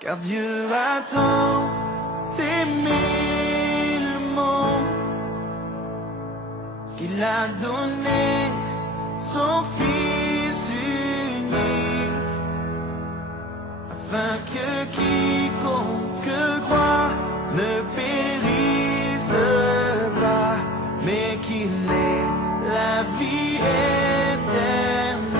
Car Dieu a tant aimé le monde qu'il a donné son Fils unique, afin que quiconque croit ne périsse pas, mais qu'il ait la vie éternelle.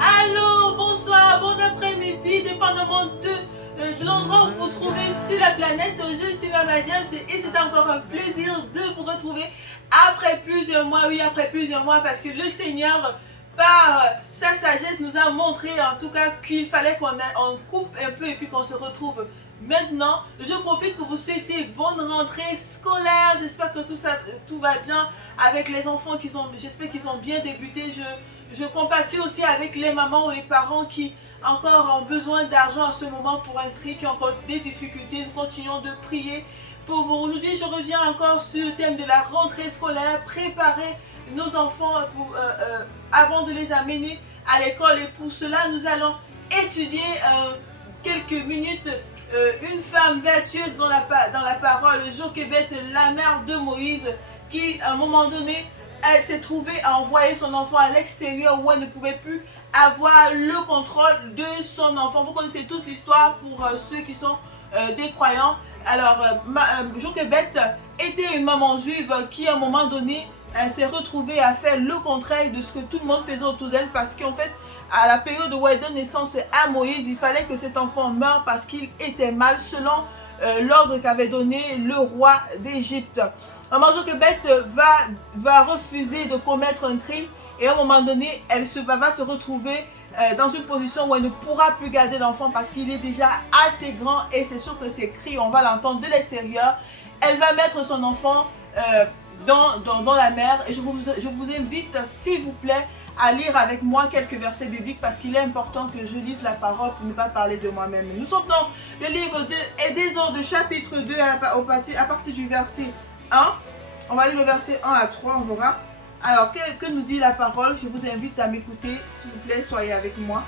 Allô, bonsoir, bon après-midi, dépendamment de l'endroit où vous vous trouvez sur la planète. Je suis Mama Diams et c'est encore un plaisir de vous retrouver après plusieurs mois, parce que le Seigneur, par sa sagesse, nous a montré en tout cas qu'il fallait qu'on coupe un peu et puis qu'on se retrouve maintenant. Je profite pour vous souhaiter bonne rentrée scolaire. J'espère que tout va bien avec les enfants j'espère qu'ils ont bien débuté. Je compatis aussi avec les mamans ou les parents qui encore ont besoin d'argent à ce moment pour inscrire, qui ont encore des difficultés. Nous continuons de prier pour vous. Aujourd'hui, je reviens encore sur le thème de la rentrée scolaire, préparer nos enfants avant de les amener à l'école. Et pour cela, nous allons étudier quelques minutes une femme vertueuse dans la parole, Jochebed, la mère de Moïse, qui à un moment donné, elle s'est trouvée à envoyer son enfant à l'extérieur où elle ne pouvait plus avoir le contrôle de son enfant. Vous connaissez tous l'histoire pour ceux qui sont des croyants. Alors, Jochebed était une maman juive qui à un moment donné s'est retrouvée à faire le contraire de ce que tout le monde faisait autour d'elle, parce qu'en fait, à la période où elle donne naissance à Moïse, il fallait que cet enfant meure parce qu'il était mal, selon l'ordre qu'avait donné le roi d'Égypte. Maman Jochebed va refuser de commettre un crime et à un moment donné, elle va se retrouver dans une position où elle ne pourra plus garder l'enfant parce qu'il est déjà assez grand et c'est sûr que ses cris, on va l'entendre de l'extérieur. Elle va mettre son enfant dans la mer et je vous invite, s'il vous plaît, à lire avec moi quelques versets bibliques parce qu'il est important que je lise la parole pour ne pas parler de moi-même. Nous sommes dans le livre d'Exode, chapitre 2, à partir du verset 1. On va lire le verset 1 à 3, on verra. Alors, que nous dit la parole? Je vous invite à m'écouter, s'il vous plaît, soyez avec moi.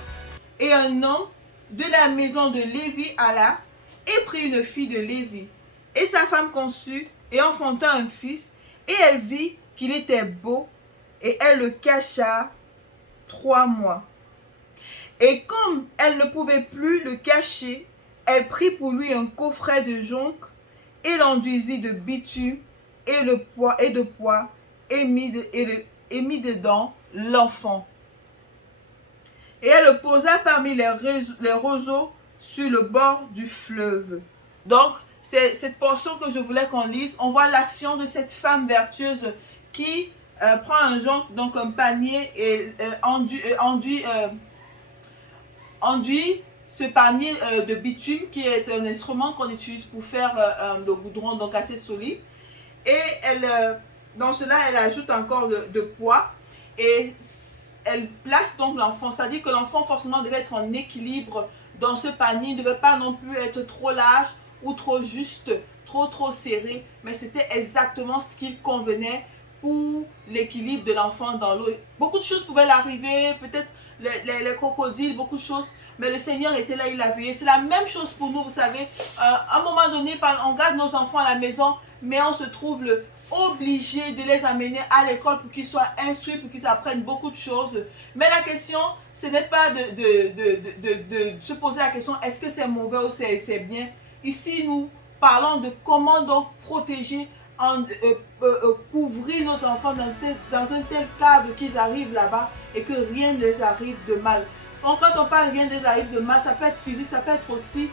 Et un homme de la maison de Lévi alla et prit une fille de Lévi. Et sa femme conçut et enfanta un fils. Et elle vit qu'il était beau et elle le cacha 3 mois. Et comme elle ne pouvait plus le cacher, elle prit pour lui un coffret de jonc et l'enduisit de bitume et de poids et mit dedans l'enfant. Et elle le posa parmi les roseaux sur le bord du fleuve. Donc, c'est cette portion que je voulais qu'on lise. On voit l'action de cette femme vertueuse qui prend un jonc, donc un panier, et enduit ce panier de bitume, qui est un instrument qu'on utilise pour faire le goudron, donc assez solide. Et dans cela, elle ajoute encore de poids et elle place donc l'enfant. C'est-à-dire que l'enfant forcément devait être en équilibre dans ce panier. Il ne devait pas non plus être trop large ou trop juste, trop serré. Mais c'était exactement ce qu'il convenait pour l'équilibre de l'enfant dans l'eau. Beaucoup de choses pouvaient l'arriver, peut-être les crocodiles, beaucoup de choses. Mais le Seigneur était là, il l'a veillé. C'est la même chose pour nous, vous savez. À un moment donné, on garde nos enfants à la maison, mais on se trouve obligé de les amener à l'école pour qu'ils soient instruits, pour qu'ils apprennent beaucoup de choses. Mais la question, ce n'est pas de se poser la question, est-ce que c'est mauvais ou c'est bien? Ici, nous parlons de comment donc protéger, couvrir nos enfants dans un tel cadre qu'ils arrivent là-bas et que rien ne les arrive de mal. Quand on parle rien ne les arrive de mal, ça peut être physique, ça peut être aussi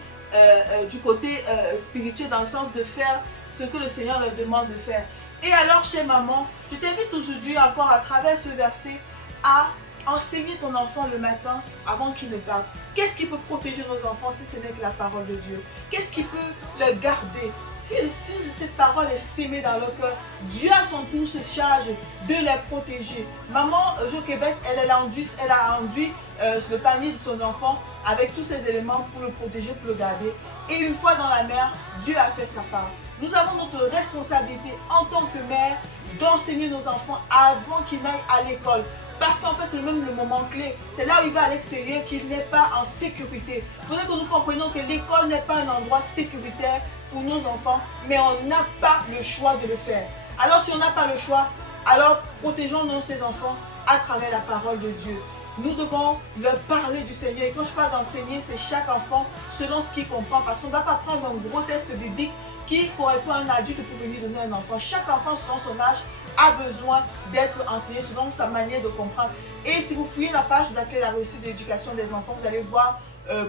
du côté spirituel, dans le sens de faire ce que le Seigneur leur demande de faire. Et alors, chère maman, je t'invite aujourd'hui encore à travers ce verset à enseigner ton enfant le matin avant qu'il ne parte. Qu'est-ce qui peut protéger nos enfants si ce n'est que la parole de Dieu? Qu'est-ce qui peut les garder? Si cette parole est sémée dans leur cœur, Dieu à son tour se charge de les protéger. Maman Jochebed, elle a enduit le panier de son enfant avec tous ces éléments pour le protéger, pour le garder. Et une fois dans la mer, Dieu a fait sa part. Nous avons notre responsabilité en tant que mère d'enseigner nos enfants avant qu'ils n'aillent à l'école. Parce qu'en fait, c'est même le moment clé. C'est là où il va à l'extérieur qu'il n'est pas en sécurité. Il faudrait que nous comprenions que l'école n'est pas un endroit sécuritaire pour nos enfants, mais on n'a pas le choix de le faire. Alors si on n'a pas le choix, alors protégeons-nous ces enfants à travers la parole de Dieu. Nous devons leur parler du Seigneur. Et quand je parle d'enseigner, c'est chaque enfant selon ce qu'il comprend. Parce qu'on ne va pas prendre un gros test biblique qui correspond à un adulte pour venir donner un enfant. Chaque enfant selon son âge a besoin d'être enseigné selon sa manière de comprendre. Et si vous fouillez la page de laquelle la réussite de l'éducation des enfants, vous allez voir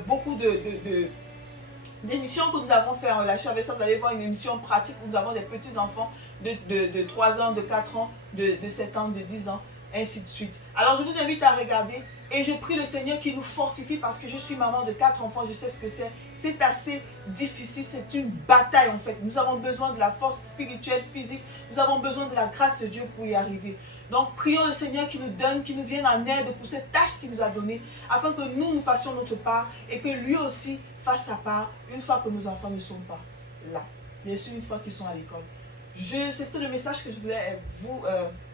beaucoup d'émissions que nous avons fait en relation avec ça. Vous allez voir une émission pratique où nous avons des petits enfants de 3 ans, de 4 ans, de 7 ans, de 10 ans, ainsi de suite. Alors je vous invite à regarder et je prie le Seigneur qui nous fortifie parce que je suis maman de 4 enfants, je sais ce que c'est. C'est assez difficile, c'est une bataille en fait. Nous avons besoin de la force spirituelle, physique, nous avons besoin de la grâce de Dieu pour y arriver. Donc prions le Seigneur qui nous donne, qui nous vienne en aide pour cette tâche qu'il nous a donnée afin que nous fassions notre part et que lui aussi fasse sa part une fois que nos enfants ne sont pas là. Bien sûr, une fois qu'ils sont à l'école. C'est tout le message que je voulais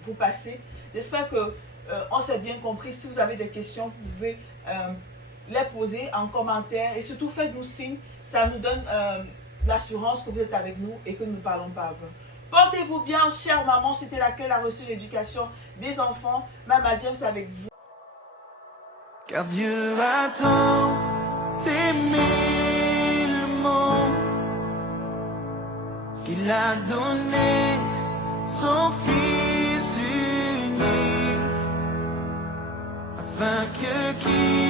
vous passer. J'espère qu'on s'est bien compris. Si vous avez des questions, vous pouvez les poser en commentaire. Et surtout, faites-nous signe. Ça nous donne l'assurance que vous êtes avec nous et que nous ne parlons pas à vous. Portez-vous bien, chère maman. C'était laquelle a reçu l'éducation des enfants. Mama James avec vous. Car Dieu a tant aimé le monde qu'il a donné son Fils unique afin que qui